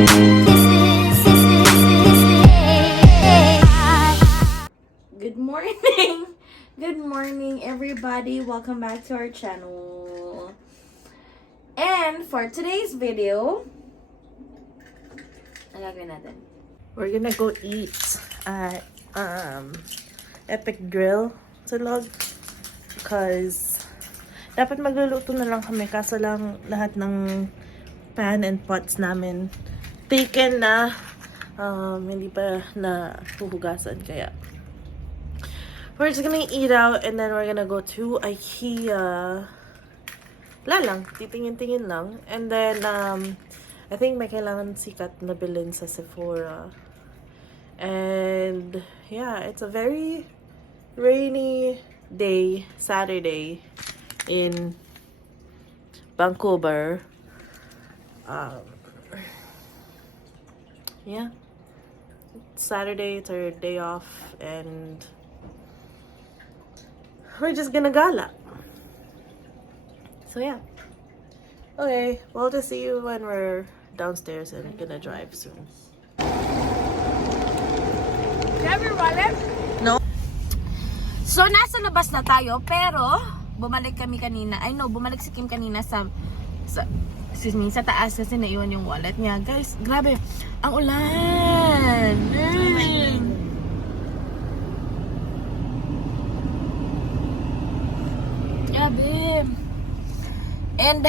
Good morning! Good morning, everybody! Welcome back to our channel. And for today's video, ang gagawin natin? We're gonna go eat at Epic Grill sa log because dapat magluluto na lang kami kaso lang lahat ng pan and pots namin taken na hindi pa na huhugasan kaya we're just gonna eat out and then we're gonna go to IKEA. Wala lang, titingin-tingin lang. And then I think may kailangan sikat na bilhin sa Sephora. And yeah, it's a very rainy day, Saturday in Vancouver. Yeah, Saturday, it's our day off and we're just gonna gala. So yeah. Okay, we'll just see you when we're downstairs and gonna drive soon. No. So, nasa labas na tayo, pero bumalik kami kanina. Bumalik si Kim kanina sa taas kasi naiwan yung wallet niya. Guys, grabe. Ang ulan. Grabe. And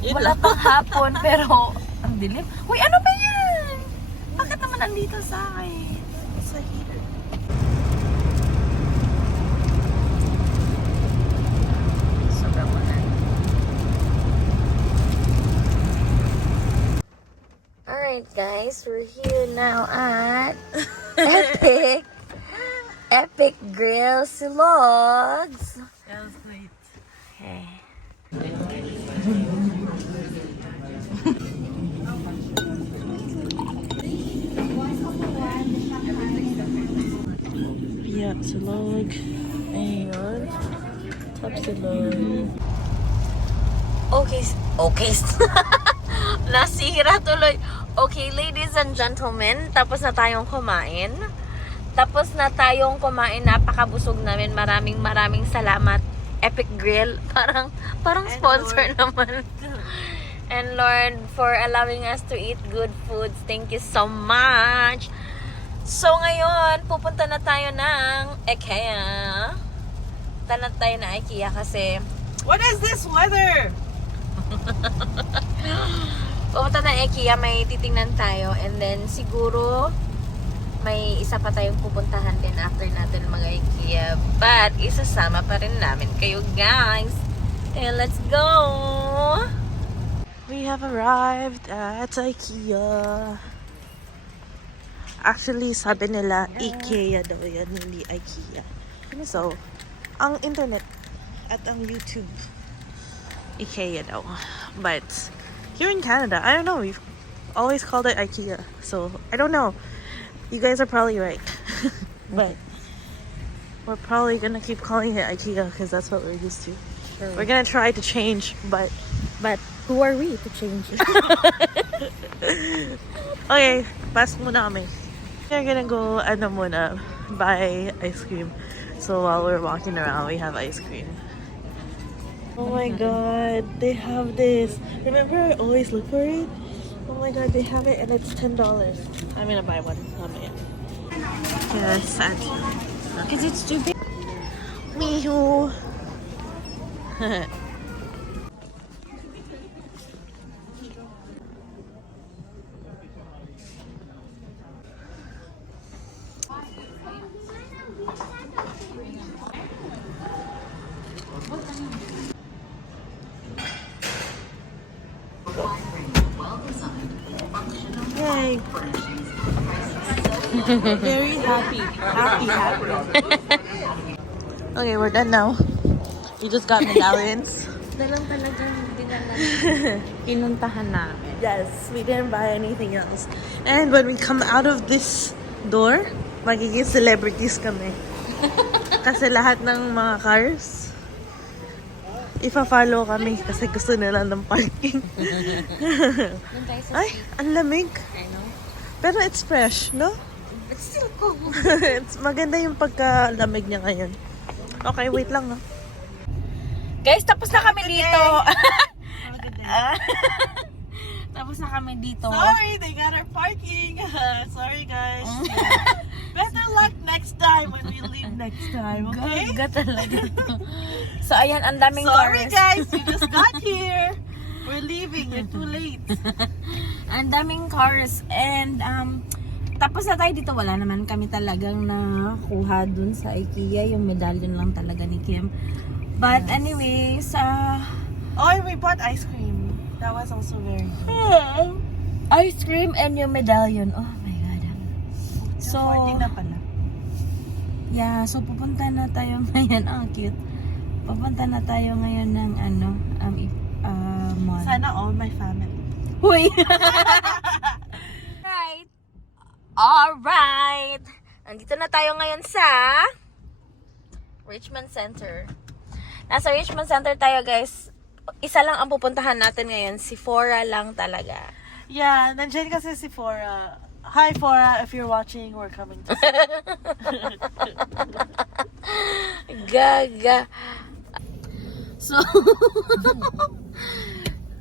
wala pang hapon, pero ang dilim. Uy, ano ba yan? Bakit naman andito sa akin? Sa heater. Sobrang ulan. Alright guys, we're here now at Epic Grill Silogs. That was great. Okay. Yeah, silog. Ayun. Top silog. Okay. Nasira tuloy. Okay, ladies and gentlemen, tapos na tayong kumain. Napakabusog namin. Maraming salamat. Epic Grill. Parang sponsor naman. And Lord, for allowing us to eat good foods. Thank you so much. So ngayon, pupunta na tayo ng IKEA. Kasi What is this weather? pupunta na IKEA, may titingnan tayo. And then siguro may isa pa tayong pupuntahan din after natin mga IKEA. But isasama pa rin namin kayo guys. And let's go! We have arrived at IKEA. Actually, sabi nila IKEA daw yan, hindi IKEA. So, ang internet at ang YouTube, IKEA daw. But, here in Canada, I don't know, we've always called it IKEA. So, I don't know. You guys are probably right. But, we're probably gonna keep calling it IKEA because that's what we're used to. Sure. We're gonna try to change, but who are we to change it? okay, pass muna kami. We're gonna go, buy ice cream. So while we're walking around, we have ice cream. Oh my god, they have this. Remember I always look for it? Oh my god, they have it and it's $10. I'm gonna buy one. Yeah, that's sad. Because it's too big. Mihu. Yay! Very happy. Okay, we're done now. We just got medallions. Dalang talagang pinuntahan namin. Yes, we didn't buy anything else. And when we come out of this door, magiging celebrities kami. Kasi lahat ng mga cars Ipa-follow kami kasi gusto nila ng parking. Doon tayo sa Ay, ang lamig. I know. Pero it's fresh, no? But still cold. Maganda yung pagkalamig niya ngayon. Okay, wait lang, no? Guys, tapos na kami dito. Have a good day. Tapos na kami dito. Sorry, they got our parking. Sorry, guys. Better luck next time when we leave next time, okay? Gaga talaga. So, ayan, ang daming Sorry, cars. guys. We just got here. We're leaving. You're too late. Ang daming cars. And, tapos na tayo dito. Wala naman kami talagang nakuha dun sa IKEA. Yung medallion lang talaga ni Kim. But anyways, Oh, we bought ice cream. That was also very good. ice cream and yung medallion. Oh my God. So, 240 na pala. yeah, so pupunta na tayo ngayon. Oh, cute. Pupunta na tayo ngayon ng mall. Sana all my family. Huy! Right. Alright. Nandito na tayo ngayon sa Richmond Center. Nasa Richmond Center tayo, guys. Isa lang ang pupuntahan natin ngayon. Si Sephora lang talaga. Yeah, nandiyan kasi si Fora. Hi, Fora. If you're watching, we're coming to see. Gaga.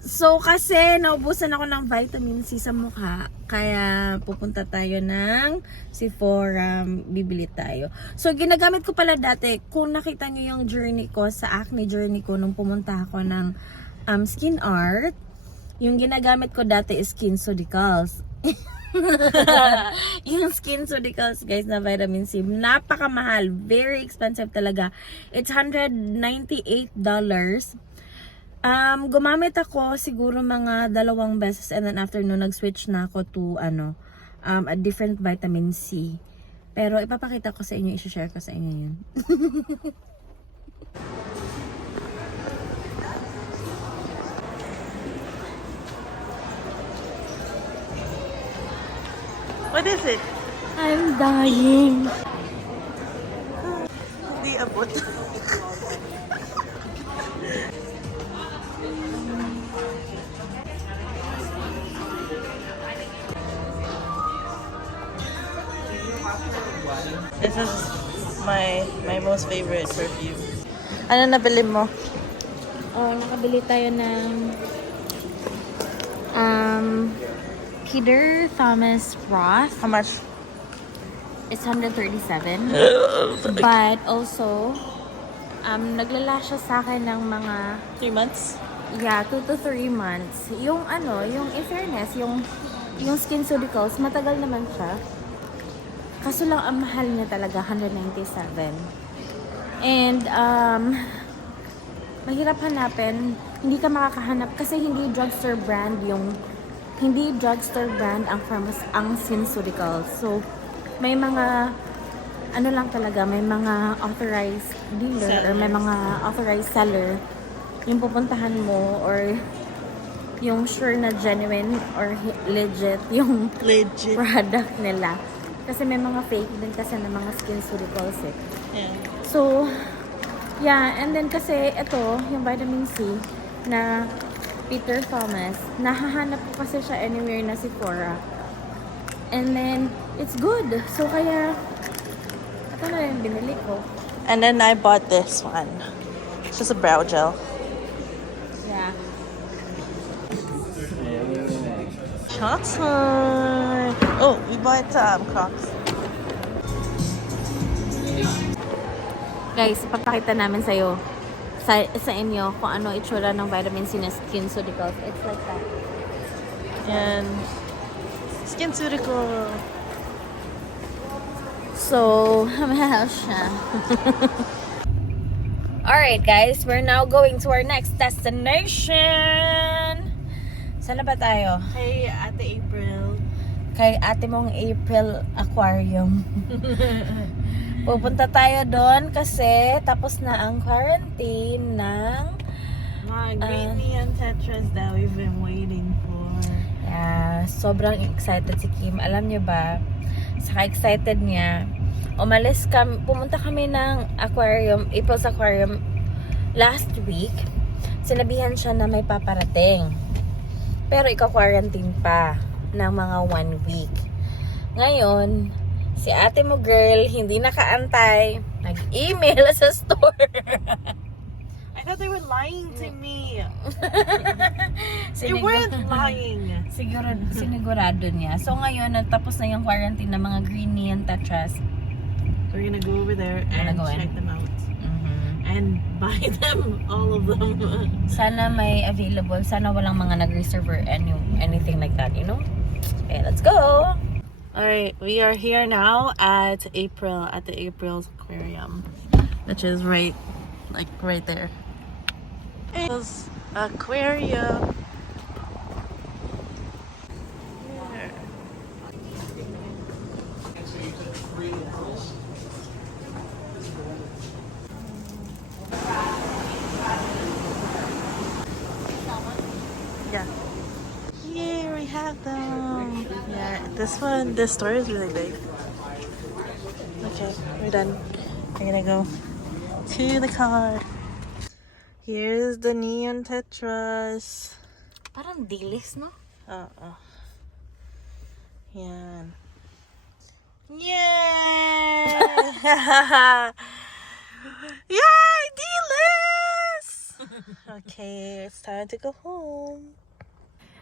So kasi naubusan ako ng vitamin C sa mukha, kaya pupunta tayo ng Sephora, bibili tayo. So ginagamit ko pala dati, kung nakita niyo yung journey ko, sa acne journey ko nung pumunta ako ng Skin Art, yung ginagamit ko dati is Skin Sodicals. Yung Skin Sodicals, guys, na vitamin C, napakamahal, very expensive talaga. It's $198. Gumamit ako siguro mga 2 beses, and then after no, nag-switch na ako to a different vitamin C. Pero ipapakita ko sa inyo, i-share ko sa inyo yun. What is it? I'm dying. Hindi abot. This is my most favorite perfume. Ano nabili mo? Oh, nakabili tayo ng Peter Thomas Roth. How much? It's 137. But also, naglala siya sa akin ng mga 3 months? yeah, 2 to 3 months. Yung yung in fairness, yung Skin Sodicals, matagal naman siya. Kaso lang ang mahal niya talaga, 197. And mahirap hanapin, hindi ka makakahanap kasi hindi drugstore brand ang Skin Sodicals. So may mga lang talaga, may mga authorized dealer or may mga authorized seller yung pupuntahan mo, or yung sure na genuine or legit yung product nila. Kasi may mga fake din kasi ng mga Skin Sodicals eh. Yeah. So, yeah, and then kasi ito, yung vitamin C na Peter Thomas, nahahanap ko kasi siya anywhere na Sephora. And then, it's good. So, kaya, ito na yung binili ko. And then I bought this one. It's just a brow gel. Yeah. Shots time! Oh, we bought Crocs. Guys, ipapakita namin sa'yo, sa inyo, kung ano itsura ng vitamin C na Skin Sodicals. It's like that. And Skin Sodical. So, mahal siya. Alright guys, we're now going to our next destination. Saan na ba tayo? Hey, Ate April. Kay ate mong April Aquarium. Pupunta tayo doon kasi tapos na ang quarantine ng Great neon tetras that we've been waiting for. yeah, sobrang excited si Kim. Alam niyo ba, saka excited niya. Pumunta kami ng aquarium, April's Aquarium last week. sinabihan siya na may paparating. Pero ika-quarantine pa ng mga 1 week. Ngayon, si ate mo girl, hindi nakaantay, nag-email sa store. I thought they were lying to me. They weren't lying. Sinigurado niya. So ngayon, natapos na yung quarantine ng mga greenie and tetras. We're gonna go over there and check them out. And buy them, all of them. Sana may available. Sana walang mga nag-reserve or anything like that, you know? Okay, let's go! Alright, we are here now at the April's Aquarium, which is right there. April's Aquarium. Yeah. Here we have them. Yeah, this store is really big. Okay, we're done. We're gonna go to the car. Here's the neon tetras. Parang dilis, no? Yan. Yeah! Yay! Dilis! Okay, it's time to go home.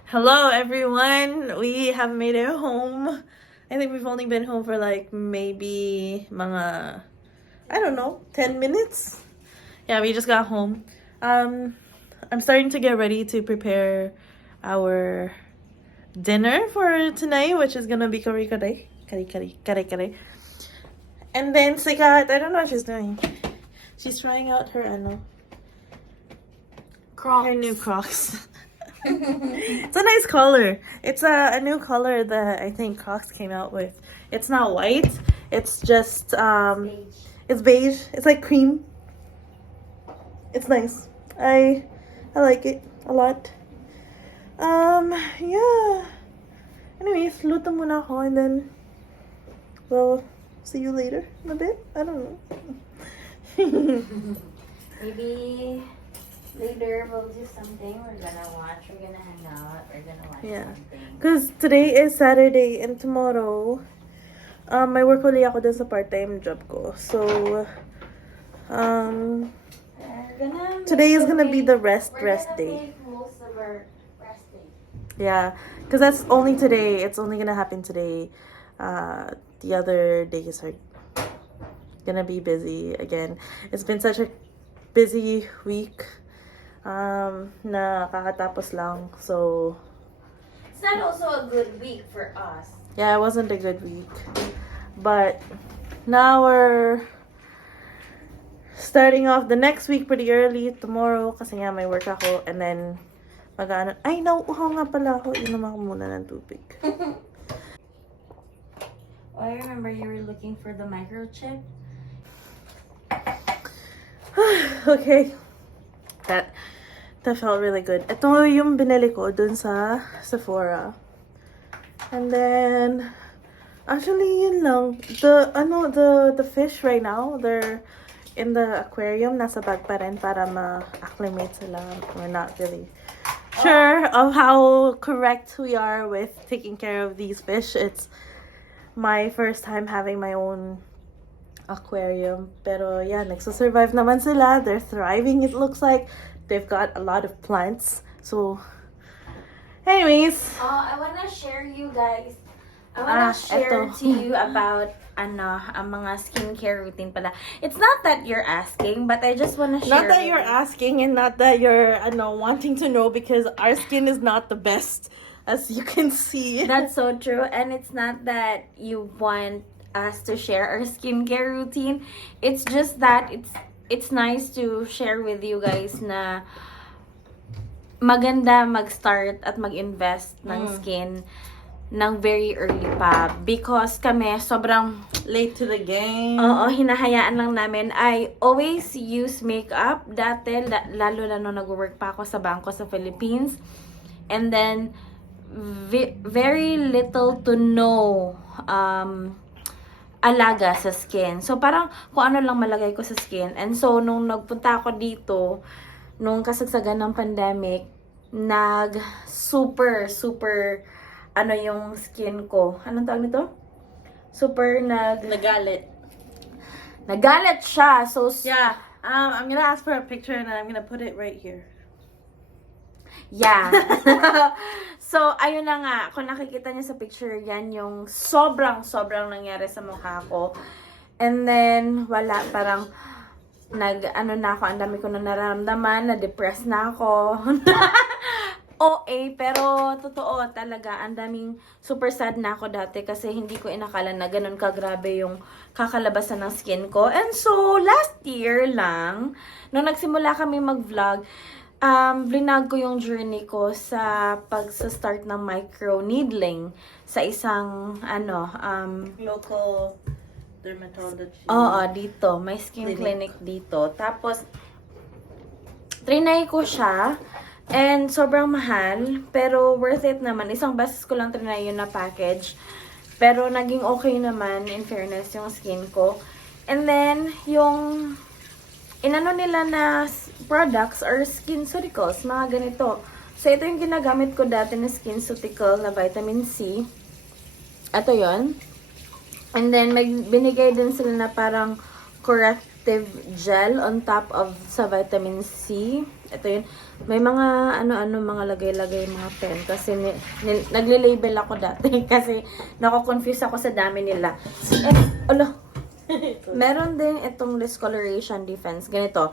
Hello everyone, we have made it home. I think we've only been home for like maybe mga, I don't know, 10 minutes. Yeah, we just got home. I'm starting to get ready to prepare our dinner for tonight, which is gonna be kare. And then Sikat, I don't know what she's doing. She's trying out her Crocs. her new Crocs. It's a nice color. It's a new color that I think Crocs came out with. It's not white. It's just Beige. it's beige. It's like cream. It's nice. I like it a lot. Yeah. Anyways, luto muna ako and then we'll see you later in a bit. I don't know. Maybe later we'll do something. We're gonna watch, we're gonna hang out, we're gonna watch something. Because today is Saturday and tomorrow, may work uli ako dun sa part-time job ko. So, today is gonna be the rest day. Most of our rest day. Yeah, because that's only today. It's only gonna happen today. The other days are gonna be busy again. It's been such a busy week. Na kakatapos lang. So, it's not also a good week for us. yeah, it wasn't a good week. But now we're starting off the next week pretty early tomorrow kasi nga may work ako and then ay nauuhaw nga pala ako, inom ako muna ng tubig. Oh, I remember you were looking for the microchip. Okay, that felt really good. Ito yung binili ko dun sa Sephora. And then actually yun lang, the fish right now, they're in the aquarium, nasa bag pa rin para ma-acclimate sila. We're not really sure of how correct we are with taking care of these fish. It's my first time having my own aquarium. Pero yeah, nagsusurvive naman sila. They're thriving, it looks like. They've got a lot of plants. So, anyways. I wanna share you guys. I wanna share to you about ang mga skincare routine pala. It's not that you're asking, but I just wanna share. Not that you're asking and not that you're wanting to know, because our skin is not the best, as you can see. That's so true. And it's not that you want us to share our skincare routine. It's just that it's nice to share with you guys na maganda mag-start at mag-invest ng skin ng very early pa, because kami sobrang late to the game. Oo, hinahayaan lang namin. I always use makeup dati, lalo na nung nag-work pa ako sa bangko sa Philippines. And then very little to no alaga sa skin. So parang kung ano lang malagay ko sa skin. And so nung nagpunta ako dito, nung kasagsagan ng pandemic, super, yung skin ko. Anong tawag nito? Super nagalit siya. So, Yeah. I'm gonna ask for a picture and I'm gonna put it right here. yeah. So, ayun na nga. Kung nakikita niyo sa picture, yan yung sobrang nangyari sa mukha ko. And then, wala. Parang, na ako, ang dami ko na nararamdaman, na-depress na ako. OA, pero totoo talaga, ang daming super sad na ako dati kasi hindi ko inakala na ganun kagrabe yung kakalabasan ng skin ko. And so, last year lang, nung nagsimula kami mag-vlog, blinag ko yung journey ko sa pag-start ng micro needling sa isang, Local dermatology. Oo, dito. May skin clinic dito. Tapos, trinay ko siya. And sobrang mahal, pero worth it naman. Isang beses ko lang trinay yun na package. Pero naging okay naman, in fairness, yung skin ko. And then, yung inano nila na products or SkinCeuticals, mga ganito. So, ito yung ginagamit ko dati na SkinCeutical na vitamin C. Ito yon. And then, may binigay din sila na parang corrective gel on top of sa vitamin C. Ito yun. May mga mga lagay-lagay mga pen kasi nagle-label ako dati kasi nako-confuse ako sa dami nila. Meron din itong discoloration defense. Ganito.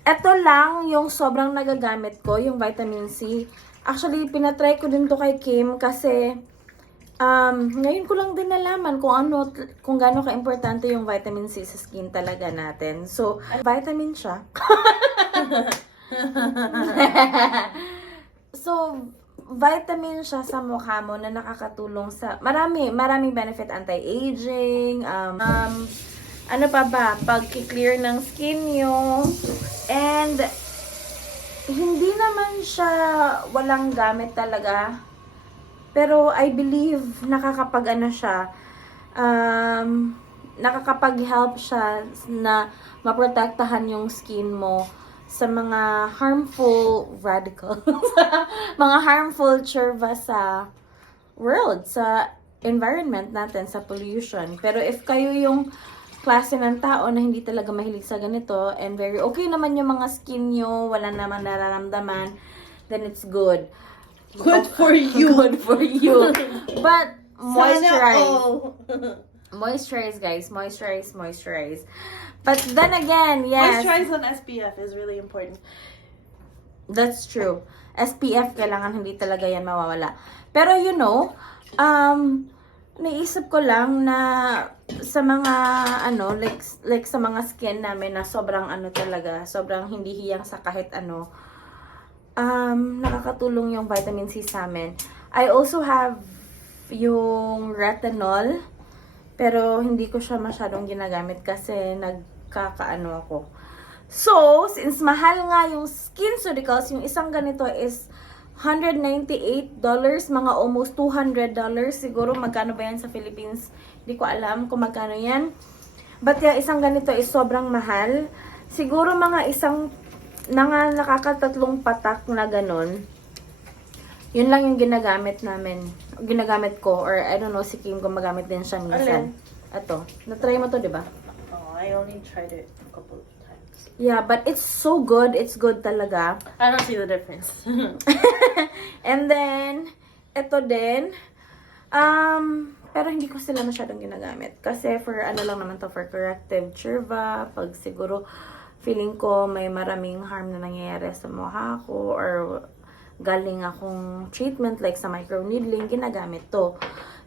Ito lang yung sobrang nagagamit ko, yung vitamin C. Actually, pinatry ko din to kay Kim kasi ngayon ko lang din nalaman kung gaano ka-importante yung vitamin C sa skin talaga natin. So, vitamin siya. So, vitamin siya sa mukha mo na nakakatulong sa maraming benefit, anti-aging, ano pa ba, pag-clear ng skin nyo, and hindi naman siya walang gamit talaga, pero I believe nakakapag-help siya na maprotektahan yung skin mo sa mga harmful radicals, mga harmful churva sa world, sa environment natin, sa pollution. Pero if kayo yung klase ng tao na hindi talaga mahilig sa ganito, and very okay naman yung mga skin nyo, wala naman nararamdaman, then it's good. Good for you. Good for you. But, moisturize. Sana Moisturize, guys. Moisturize. But then again, yes. Moisturize on SPF is really important. That's true. SPF, kailangan hindi talaga yan mawawala. Pero naisip ko lang na sa mga, like sa mga skin namin na sobrang talaga, sobrang hindi hiyang sa kahit nakakatulong yung vitamin C sa amin. I also have yung retinol, pero hindi ko siya masyadong ginagamit kasi nagkakaano ako. So, since mahal nga yung SkinCeuticals, yung isang ganito is $198, mga almost $200. Siguro magkano ba yan sa Philippines? Hindi ko alam kung magkano yan. But yeah, isang ganito is sobrang mahal. Siguro mga nakakatatlong patak na ganun. Yun lang yung ginagamit ko, or I don't know, si Kim gumagamit din siya minsan. Ito, na-try mo to, di ba? Oh, I only tried it a couple of times. Yeah, but it's so good. It's good talaga. I don't see the difference. And then, ito din. Pero hindi ko sila masyadong ginagamit. Kasi for lang naman to, for corrective churva, pag siguro feeling ko may maraming harm na nangyayari sa mukha ko, or galing akong treatment like sa microneedling, ginagamit to.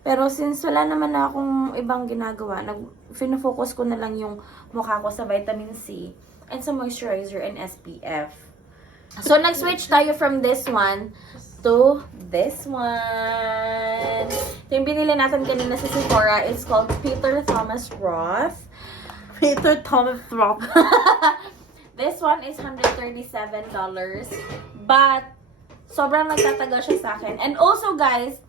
Pero since wala naman na akong ibang ginagawa, fino-focus ko na lang yung mukha ko sa vitamin C and sa moisturizer and SPF. So, nag-switch tayo from this one to this one. Ito yung binili natin kanina sa Sephora. It's called Peter Thomas Roth. Peter Thomas Roth. This one is $137. But, sobrang nagtatagal siya sa akin. And also, guys,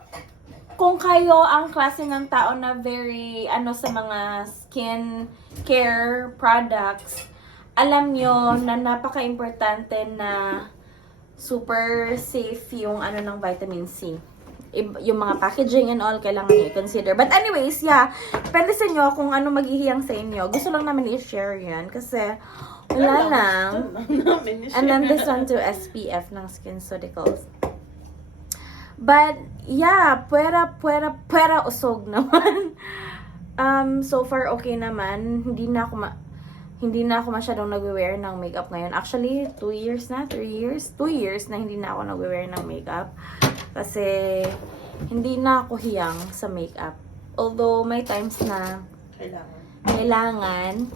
kung kayo ang klase ng tao na very, sa mga skin care products, alam nyo na napaka-importante na super safe yung ano ng vitamin C. Yung mga packaging and all, kailangan nyo i-consider. But anyways, yeah, depende sa inyo kung ano maghihiyang sa inyo. Gusto lang namin i-share yan kasi wala lang. And then this one to SPF ng SkinCeuticals. But, yeah, puwera usog naman. So far, okay naman. Hindi na ako masyadong nag-wear ng makeup ngayon. Actually, 2 years na, 3 years. 2 years na hindi na ako nag-wear ng makeup. Kasi, hindi na ako hiyang sa makeup. Although, may times na kailangan.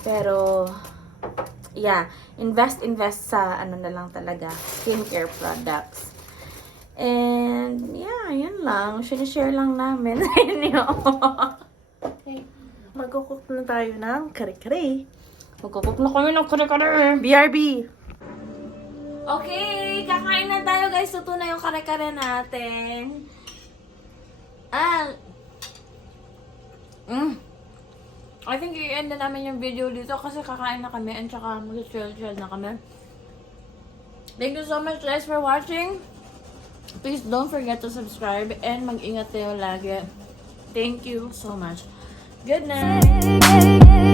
Pero, yeah, invest sa ano na lang talaga, skincare products. And, yeah, yan lang. Sinishare lang namin sa inyo. Okay. Magkukook na tayo ng kare-kare. Magkukook na kami ng kare-kare. BRB! Okay, kakain na tayo guys. Luto na yung kare-kare natin. I think i-end na namin yung video dito kasi kakain na kami and tsaka mag-chill na kami. Thank you so much guys for watching. Please don't forget to subscribe and mag-ingat tayo lagi. Thank you so much. Good night!